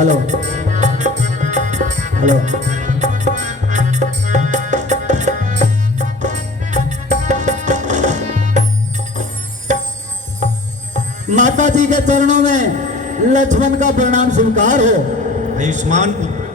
Hello hello. माता जी के चरणों में लक्ष्मण का प्रणाम स्वीकार हो। आयुष्मान पुत्र।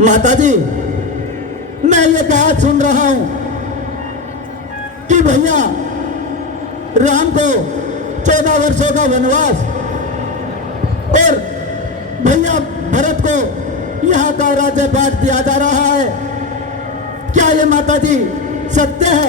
माता जी, मैं ये बात सुन रहा हूं कि भैया राम को 14 वर्षों का वनवास और भैया भरत को यहाँ का राज्यपाठ दिया जा रहा है। क्या ये माता जी सत्य है?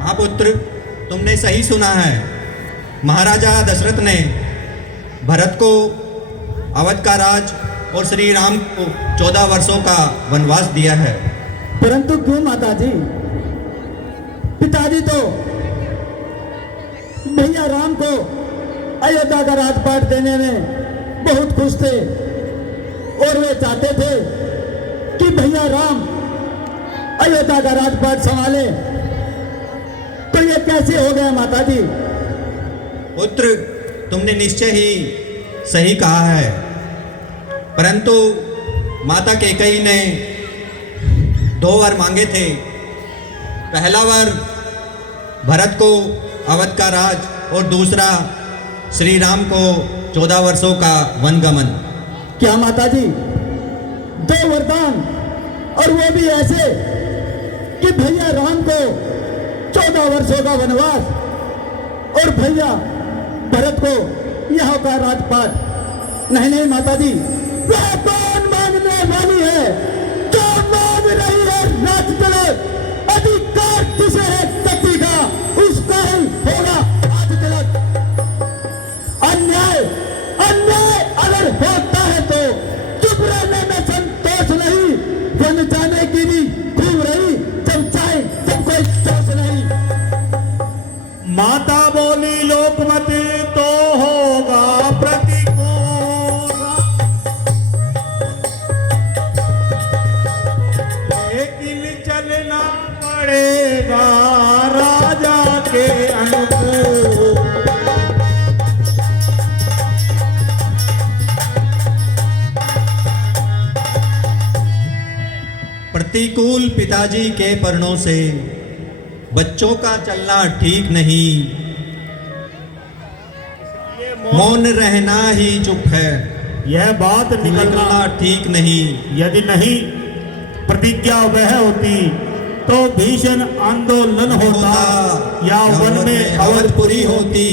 हाँ पुत्र, तुमने सही सुना है। महाराजा दशरथ ने भरत को अवध का राज और श्री राम को 14 वर्षों का वनवास दिया है। परंतु क्यों माता जी? पिताजी तो भैया राम को अयोध्या का राजपाट देने में बहुत खुश थे और वे चाहते थे कि भैया राम अयोध्या का राजपाट संभाले। तो ये कैसे हो गया माता जी? पुत्र, तुमने निश्चय ही सही कहा है, परंतु माता कैकेयी ने 2 वर मांगे थे। पहला वर भरत को अवध का राज और दूसरा श्री राम को 14 वर्षों का वनगमन। क्या माता जी, 2 वरदान और वो भी ऐसे कि भैया राम को 14 वर्षों का वनवास और भैया भरत को यहाँ का राजपाट? नहीं नहीं माता जी, वह कौन मांगने वाली है? जो मांग रही है राजतिलक, अधिकार जिसे है कपी का, उसका ही होगा राजतिलक। अन्याय अन्याय अगर होता है तो चुप रहने में संतोष नहीं, बन जाने की भी खूब रही, जब चाहे जब कोई सोच नहीं। माता बोली लोकमत तो होगा प्रतिकूल, लेकिन चलना पड़ेगा राजा के अनुकूल। प्रतिकूल पिताजी के पर्णों से बच्चों का चलना ठीक नहीं, मौन रहना ही चुप है, यह बात निकलना ठीक नहीं। यदि नहीं प्रतिज्ञा वह होती तो भीषण आंदोलन होता, या वन में अवधपुरी होती,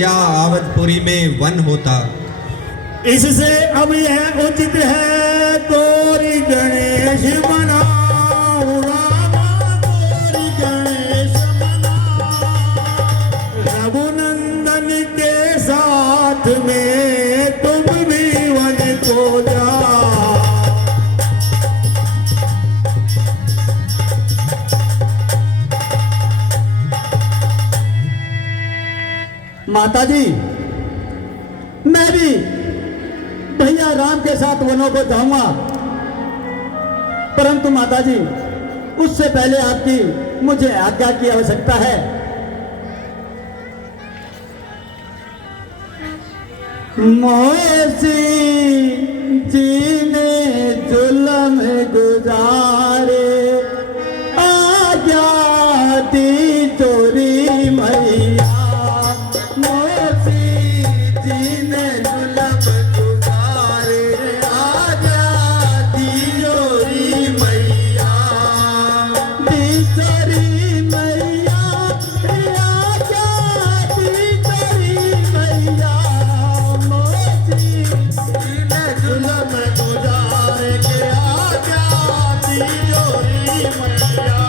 या अवधपुरी में वन होता। इससे अब यह उचित है गौरी गणेश मनाओ, रामा गौरी गणेश मनाओ, रघुनंदन के साथ में तुम भी वन को जाओ। माता जी, मैं भी भैया राम के साथ वनों को जाऊंगा, परंतु माता जी उससे पहले आपकी मुझे आज्ञा की आवश्यकता है। मौसी जी ने जुल्म गुजारे, आज्ञा दी चोरी मैया। मौसी जी ने जुल्म गुजारे, आज्ञा दी चोरी मैया। दी चोरी मैया, आज्ञा दी चोरी मैया। मौसी जी ने जुल्म गुजारे, आज्ञा दी चोरी मैया।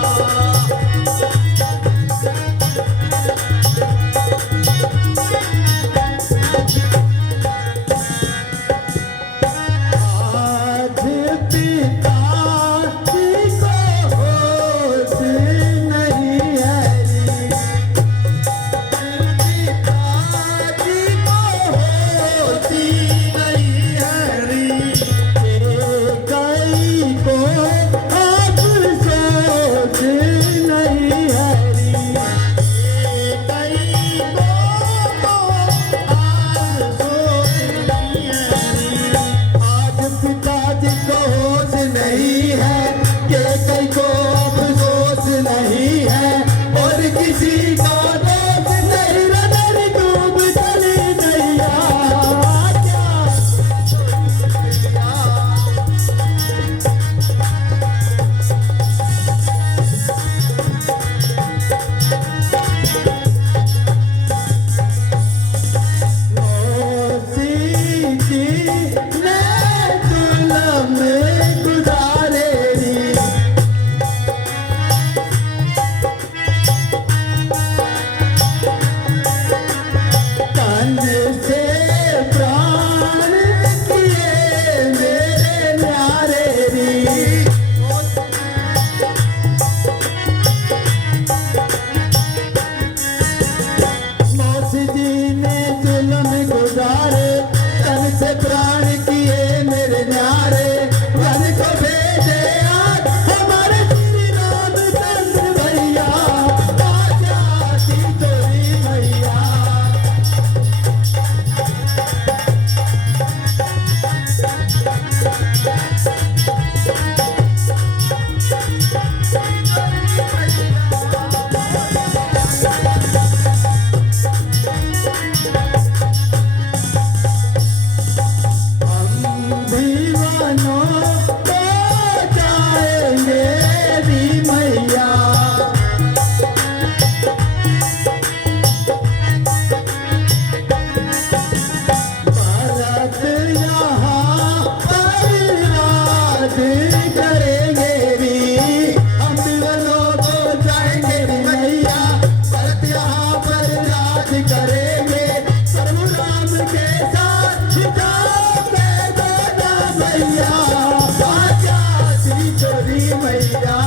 मैया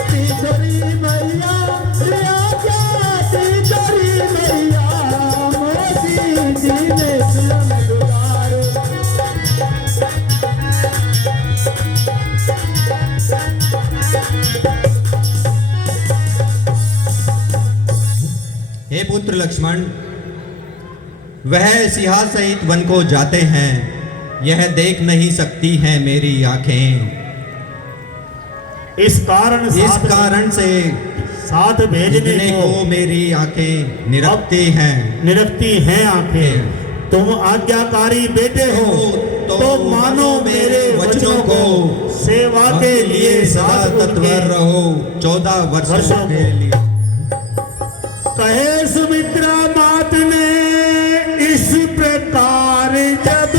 तिजोरी मैया राजा तिजोरी मैया मोदी जी ने सुन दुलारो हे पुत्र लक्ष्मण, वह सिंहासन सहित वन को जाते हैं, यह देख नहीं सकती हैं मेरी आंखें। इस कारण से साथ भेजने को मेरी आंखें निरखती हैं आंखें। तुम आज्ञाकारी बेटे हो तो मानो मेरे वचनों को, सेवा के लिए सदा तत्पर रहो 14 वर्षों के लिए। कहे सुमित्रा मात ने इस प्रकार जब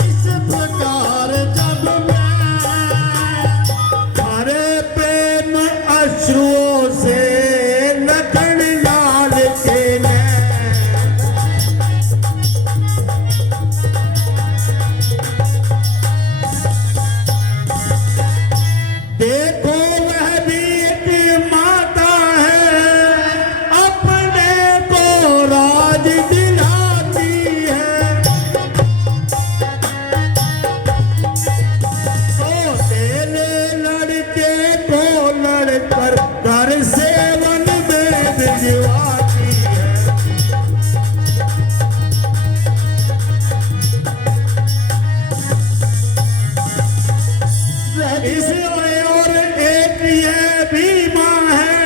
इस प्रकार जब हरे प्रेम अश्रुओं से लखन लाल के देखो वह भी एक माता है, अपने को राज दिलाती है। सोतेले लड़के को लड़कर घर से वन में भिजवाती है। इस और एक ये भी माँ है,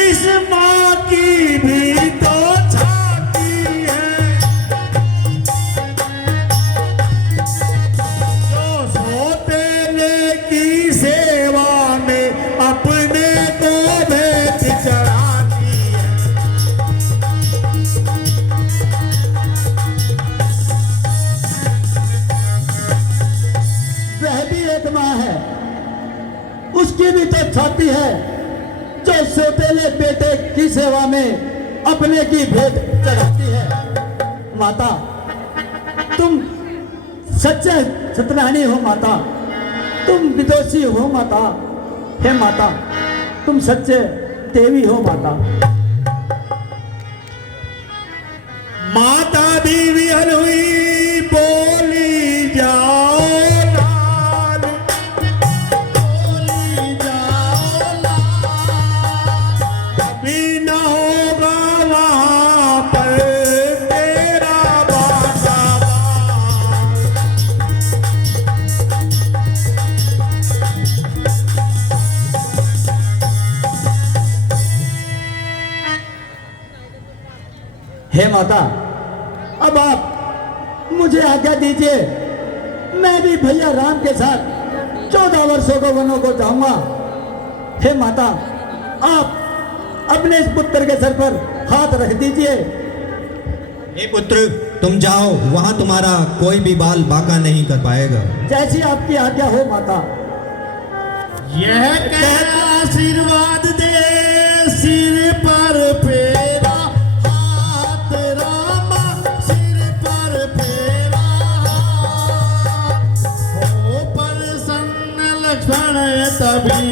इस माँ की भी तो छाती है। जो सोतेले की सेवा में अपने को भेंट चढ़ाती है। वह भी एक माँ है, उसकी भी तो छाती है, जो सोतेले बेटे की सेवा में अपने की भेंट चढ़ाती है। माता, तुम सच्चे सतनानी हो माता, तुम विदोषी हो माता। हे माता, तुम सच्चे देवी हो माता। माता भी विहल हुई, बोली जाओ लाल, बोली जाओ लाल। कभी न होगा वहाँ पर तेरा बासा बाल। हे माता, अब आप मुझे आज्ञा दीजिए, मैं भी भैया राम के साथ 14 वर्षों को वनों को जाऊंगा। हे माता, आप अपने इस पुत्र के सर पर हाथ रख दीजिए। हे पुत्र, तुम जाओ, वहां तुम्हारा कोई भी बाल बांका नहीं कर पाएगा। जैसी आपकी आज्ञा हो माता। यह कहता आशीर्वाद दे सिर पर फेरा हाथ, रामा सिर पर फेरा हाथ। हो प्रसन्न लक्ष्मण तभी